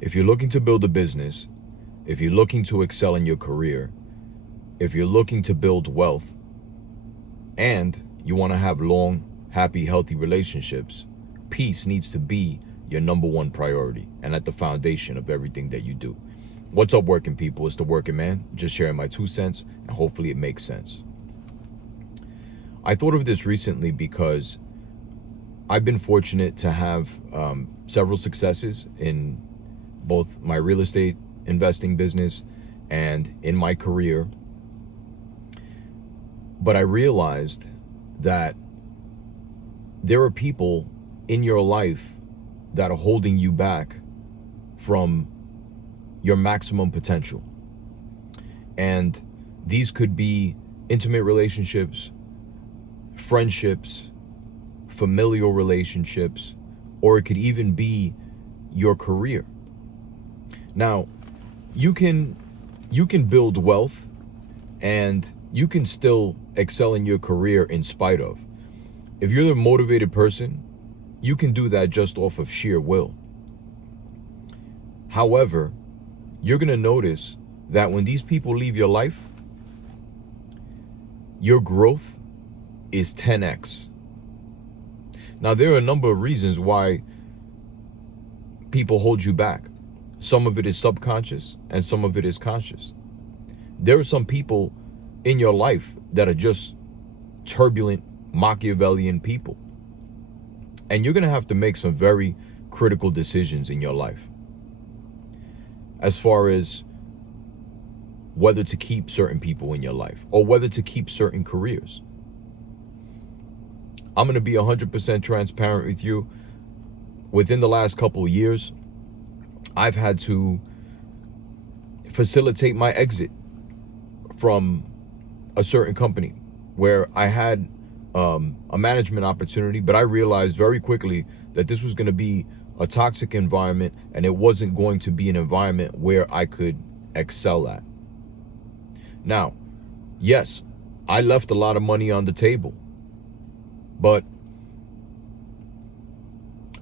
If you're looking to build a business, if you're looking to excel in your career, if you're looking to build wealth, and you want to have long, happy, healthy relationships, peace needs to be your number one priority and at the foundation of everything that you do. What's up, working people? It's the working man, just sharing my 2 cents, and hopefully it makes sense. I thought of this recently because I've been fortunate to have several successes in both my real estate investing business and in my career. But I realized that there are people in your life that are holding you back from your maximum potential. And these could be intimate relationships, friendships, familial relationships, or it could even be your career. Now, you can build wealth and you can still excel in your career in spite of. If you're a motivated person, you can do that just off of sheer will. However, you're going to notice that when these people leave your life, your growth is 10x. Now, there are a number of reasons why people hold you back. Some of it is subconscious and some of it is conscious. There are some people in your life that are just turbulent, Machiavellian people. And you're going to have to make some very critical decisions in your life as far as whether to keep certain people in your life or whether to keep certain careers. I'm going to be 100% transparent with you. Within the last couple of years, I've had to facilitate my exit from a certain company where I had a management opportunity, but I realized very quickly that this was going to be a toxic environment and it wasn't going to be an environment where I could excel at. Now, yes, I left a lot of money on the table, but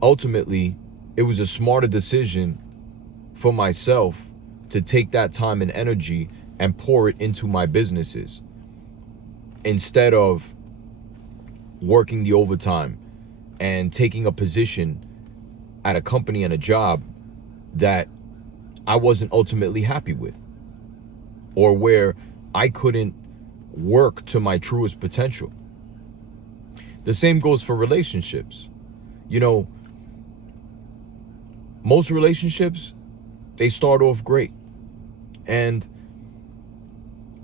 ultimately it was a smarter decision for myself to take that time and energy and pour it into my businesses instead of working the overtime and taking a position at a company and a job that I wasn't ultimately happy with, or where I couldn't work to my truest potential. The same goes for relationships. You know, most relationships, they start off great and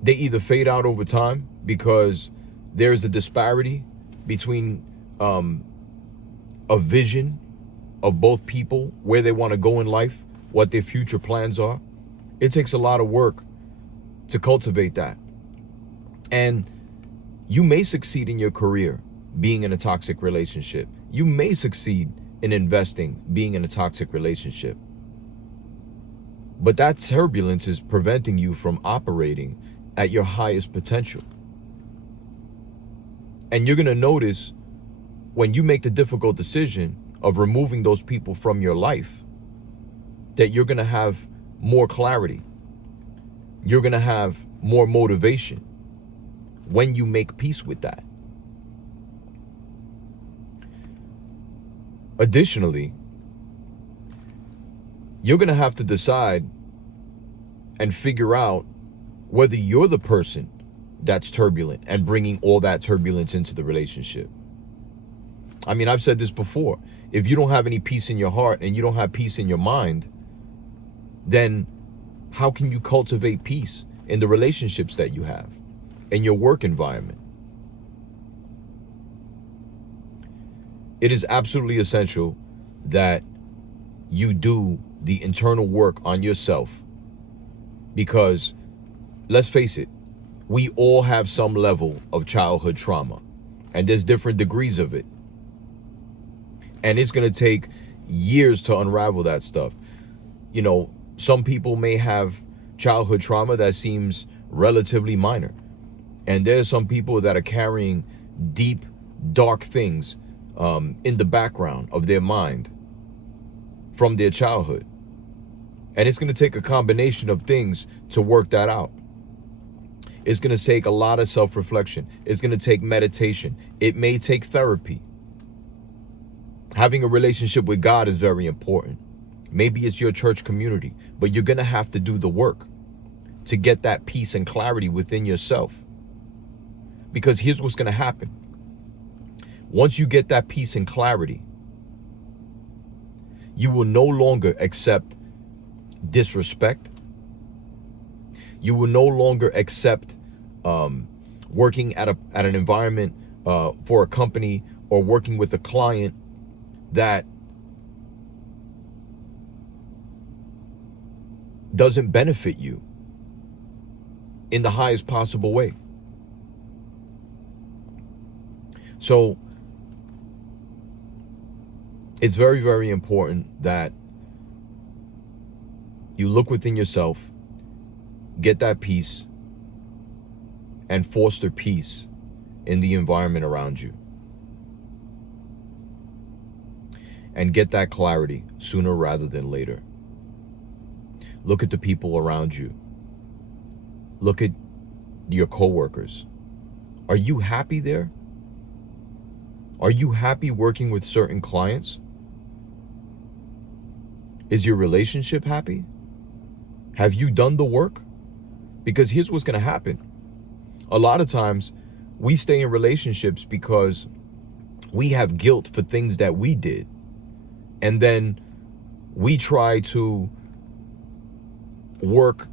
they either fade out over time because there's a disparity between a vision of both people, where they want to go in life, what their future plans are. It takes a lot of work to cultivate that. And you may succeed in your career being in a toxic relationship. You may succeed in investing being in a toxic relationship. But that turbulence is preventing you from operating at your highest potential. And you're going to notice when you make the difficult decision of removing those people from your life that you're going to have more clarity. You're going to have more motivation when you make peace with that. Additionally, you're going to have to decide and figure out whether you're the person that's turbulent and bringing all that turbulence into the relationship. I mean, I've said this before. If you don't have any peace in your heart and you don't have peace in your mind, then how can you cultivate peace in the relationships that you have, in your work environment? It is absolutely essential that you do the internal work on yourself, because let's face it, we all have some level of childhood trauma, and there's different degrees of it. And it's going to take years to unravel that stuff. You know, some people may have childhood trauma that seems relatively minor. And there's some people that are carrying deep, dark things in the background of their mind from their childhood. And it's going to take a combination of things to work that out. It's going to take a lot of self-reflection. It's going to take meditation. It may take therapy. Having a relationship with God is very important. Maybe it's your church community, but you're going to have to do the work to get that peace and clarity within yourself. Because here's what's going to happen. Once you get that peace and clarity, you will no longer accept disrespect. You will no longer accept working at an environment for a company or working with a client that doesn't benefit you in the highest possible way. So it's very, very important that you look within yourself, get that peace, and foster peace in the environment around you. And get that clarity sooner rather than later. Look at the people around you. Look at your coworkers. Are you happy there? Are you happy working with certain clients? Is your relationship happy? Have you done the work? Because here's what's going to happen. A lot of times we stay in relationships because we have guilt for things that we did. And then we try to work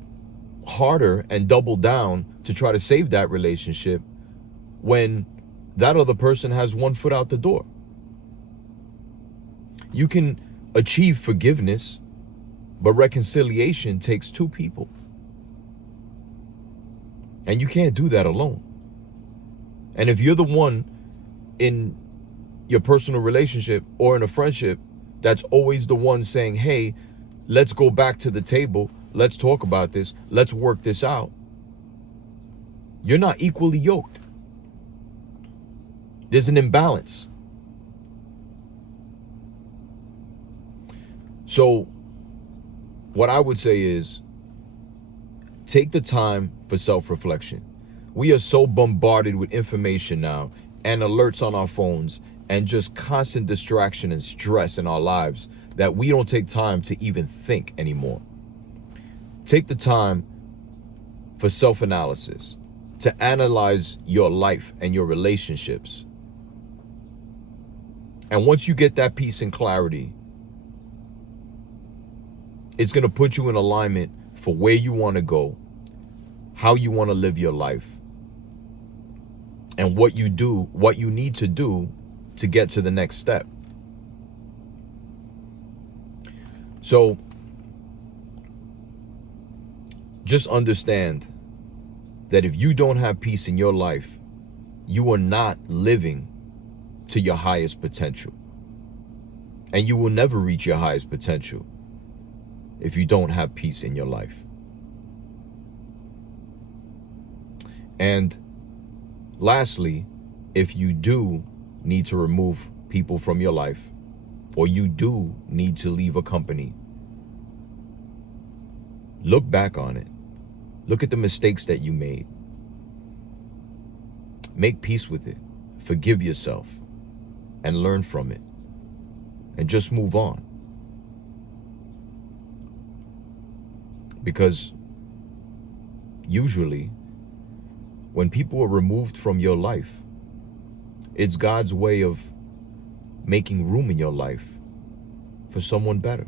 harder and double down to try to save that relationship when that other person has one foot out the door. You can achieve forgiveness, but reconciliation takes two people. And you can't do that alone. And if you're the one in your personal relationship or in a friendship that's always the one saying, hey, let's go back to the table, let's talk about this, let's work this out, you're not equally yoked. There's an imbalance. So what I would say is, take the time for self-reflection. We are so bombarded with information now and alerts on our phones and just constant distraction and stress in our lives that we don't take time to even think anymore. Take the time for self-analysis, to analyze your life and your relationships. And once you get that peace and clarity, it's going to put you in alignment for where you want to go, how you want to live your life, and what you need to do to get to the next step. So just understand that if you don't have peace in your life, you are not living to your highest potential. And you will never reach your highest potential if you don't have peace in your life. And lastly, if you do need to remove people from your life, or you do need to leave a company, look back on it. Look at the mistakes that you made. Make peace with it. Forgive yourself and learn from it. And just move on. Because usually, when people are removed from your life, it's God's way of making room in your life for someone better.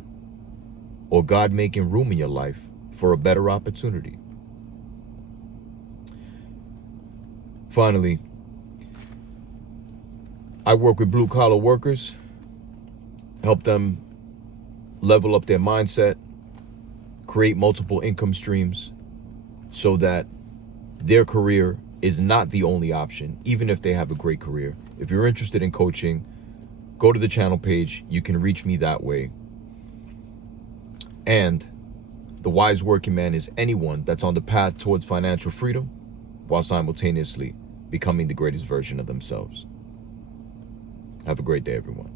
Or God making room in your life for a better opportunity. Finally, I work with blue-collar workers, help them level up their mindset, create multiple income streams so that their career is not the only option, even if they have a great career. If you're interested in coaching, go to the channel page. You can reach me that way. And the wise working man is anyone that's on the path towards financial freedom while simultaneously becoming the greatest version of themselves. Have a great day, everyone.